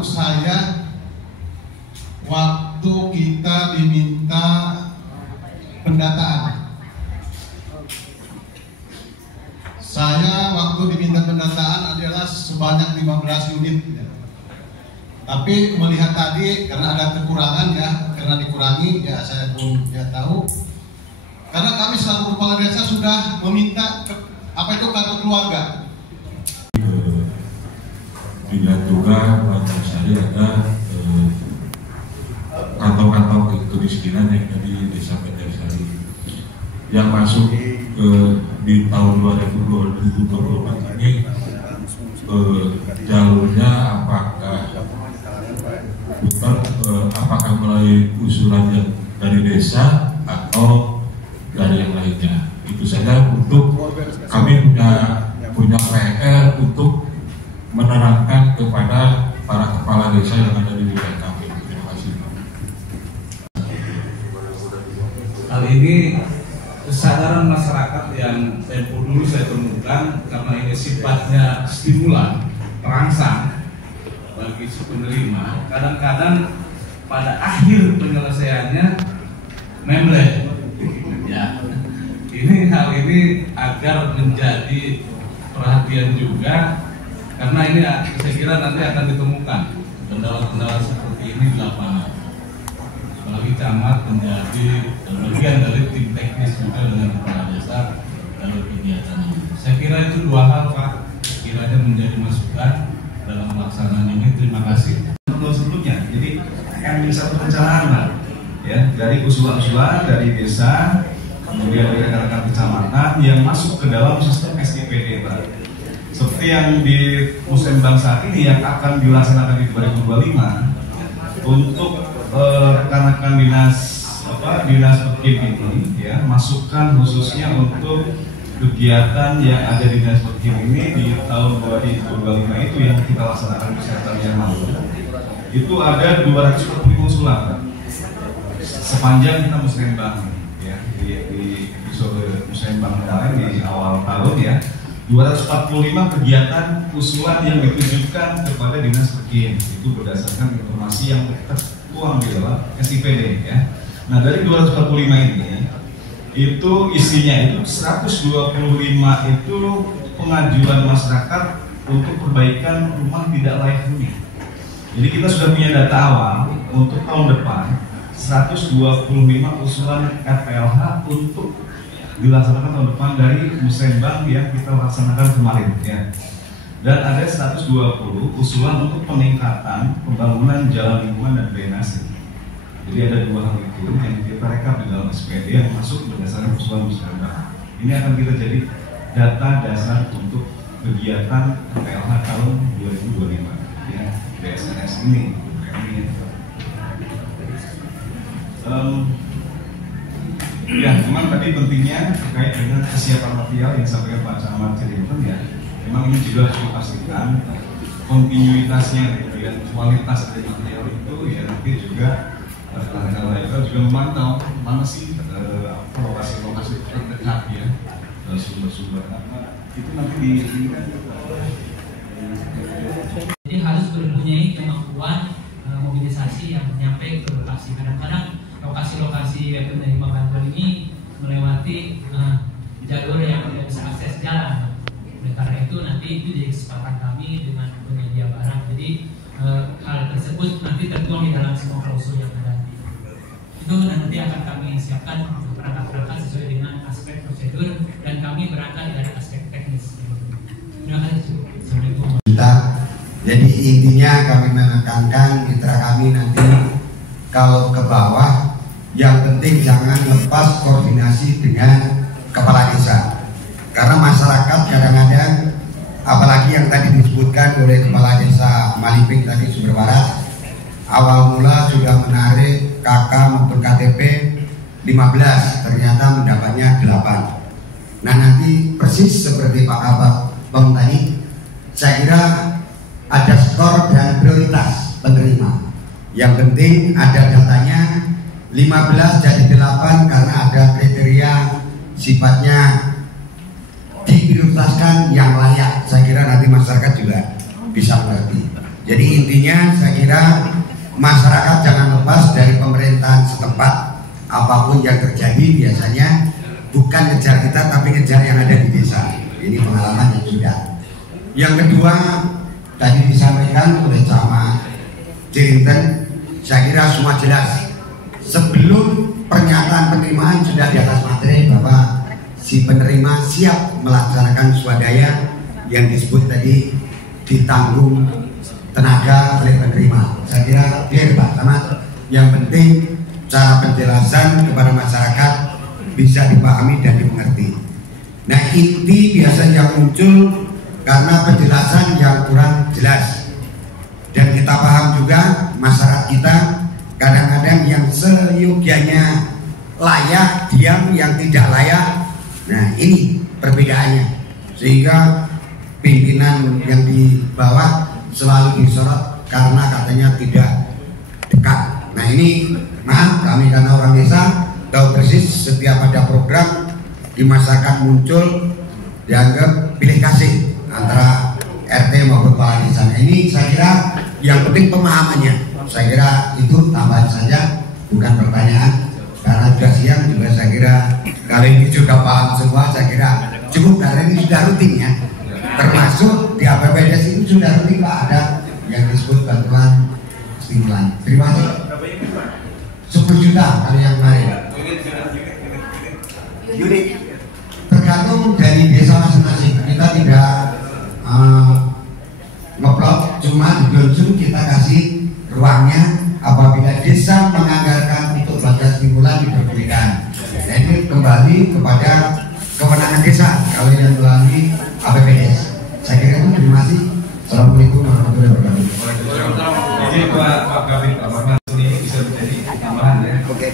tahu saya waktu kita diminta pendataan. Saya waktu diminta pendataan adalah sebanyak 15 unit. Tapi melihat tadi karena ada kekurangan ya, karena dikurangi ya saya pun ya tahu. Karena kami selaku kepala desa sudah meminta apa itu kartu keluarga. Dilihat juga pada saya ada kantong-kantong kemiskinan yang dari desa Penjari yang masuk di tahun 2024 ini jalurnya apakah melalui usulan yang dari desa atau dari yang lainnya. Itu saja untuk kami punya PR untuk menerangkan kepada para kepala desa yang ada di wilayah kami. Terima kasih. Hal ini kesadaran masyarakat yang tempo dulu saya temukan karena ini sifatnya stimulan, terangsang bagi si penerima. Kadang-kadang pada akhir penyelesaiannya memble. Ya, hal ini agar menjadi perhatian juga. Karena ini saya kira nanti akan ditemukan kendala-kendala seperti ini di lapangan. Apalagi camat menjadi bagian dari tim teknis juga dengan kepala desa dalam kegiatan ini. Saya kira itu dua hal Pak, kiranya menjadi masukan dalam pelaksanaan ini. Terima kasih. Sebelumnya, jadi akan menjadi satu perencanaan Pak, ya, dari usulan-usulan dari desa, kemudian dari rekan-rekan kecamatan yang masuk ke dalam sistem SIPD Pak. Seperti yang di Musembang saat ini yang akan dilaksanakan di 2025 untuk rekan-rekan dinas Perkim ini ya, masukkan khususnya untuk kegiatan yang ada di dinas Perkim ini di tahun 2025 itu yang kita laksanakan di September yang lalu. Itu ada 240 usulan sepanjang kita Musembang ya, di episode Musembang kemarin di awal tahun ya. 245 kegiatan usulan yang ditujukan kepada dinas Perkim itu berdasarkan informasi yang tertuang di dalam SIPD ya. Nah dari 245 ini itu isinya itu 125 itu pengajuan masyarakat untuk perbaikan rumah tidak layak huni. Jadi kita sudah punya data awal untuk tahun depan 125 usulan RPLH untuk dilaksanakan tahun depan dari Musembang yang kita laksanakan kemarin ya. Dan ada 120 usulan untuk peningkatan pembangunan jalan lingkungan dan drainase. Jadi ada dua hal itu yang kita rekap di dalam SPD yang masuk berdasarkan usulan Musembang. Ini akan kita jadi data dasar untuk kegiatan PLH tahun 2025 ya, BSNS ini. Ya, memang tadi pentingnya terkait dengan kesiapan material yang disampaikan Pak Camat Cirebon ya. Memang ini juga harus dipastikan kontinuitasnya dan kualitas dari material itu ya, nanti juga rekan-rekan lainnya juga memantau mana sih lokasi-lokasi terdekat ya, sumber-sumber apa itu nanti diinginkan. Jadi harus mempunyai kemampuan mobilisasi yang nyampe ke lokasi. Kadang-kadang lokasi-lokasi penerima bantuan ini melewati jalur yang tidak bisa akses jalan. Oleh karena itu nanti itu jadi kesepakatan kami dengan penyedia barang. Jadi hal tersebut nanti tertuang di dalam semua klausul yang ada. Itu nanti akan kami siapkan perangkat-perangkat sesuai dengan aspek prosedur dan kami berangkat dari aspek teknis. Terima kasih. Assalamualaikum. Jadi intinya kami menekankan mitra kami nanti kalau ke bawah, yang penting jangan lepas koordinasi dengan kepala desa. Karena masyarakat kadang-kadang, apalagi yang tadi disebutkan oleh kepala desa Maliping tadi Sumber Barat, awal mula sudah menarik KK maupun KTP 15, ternyata mendapatnya 8. Nah nanti persis seperti Pak Abang tadi, saya kira ada skor dan prioritas penerima. Yang penting ada datanya 15 jadi 8 karena ada kriteria sifatnya diprioritaskan yang layak. Saya kira nanti masyarakat juga bisa mengerti. Jadi intinya saya kira masyarakat jangan lepas dari pemerintahan setempat. Apapun yang terjadi biasanya bukan ngejar kita tapi ngejar yang ada di desa. Ini pengalaman yang sudah. Yang kedua tadi disampaikan oleh Camat Cirinten, saya kira semua jelas. Sebelum pernyataan penerimaan sudah di atas materi bahwa si penerima siap melaksanakan swadaya yang disebut tadi ditanggung tenaga oleh penerima. Saya kira clear Pak Camat. Yang penting cara penjelasan kepada masyarakat bisa dipahami dan dimengerti. Nah inti biasa yang muncul karena penjelasan yang kurang jelas. Dan kita paham juga masyarakat kita kadang-kadang yang seyogianya layak diam yang tidak layak. Nah ini perbedaannya, sehingga pimpinan yang di bawah selalu disorot karena katanya tidak dekat. Nah ini maaf kami karena orang desa tahu persis setiap ada program di masyarakat muncul dianggap pilih kasih antara RT maupun kepala desa. Nah, ini saya kira yang penting pemahamannya. Saya kira itu tambahan saja, bukan pertanyaan. Karena sudah siang juga saya kira kalau ini juga paham semua, saya kira cukup karena ini sudah rutin ya. Termasuk di APBDes itu sudah rutin Pak, ada yang disebut bantuan stimulan. Terima kasih. 10 juta kalau yang kemarin. Unit tergantung dari desa masing-masing. Kita tidak ngeplot, cuma di Johnson kita kasih ruangnya apabila desa menganggarkan untuk batas stimulan diperbolehkan. Nah ini kembali kepada kewenangan desa kalau yang melalui APBDes. Saya kira itu. Terima kasih. Assalamualaikum warahmatullahi wabarakatuh. Jadi Pak Kabit, apakah ini bisa menjadi tambahan ya? Oke.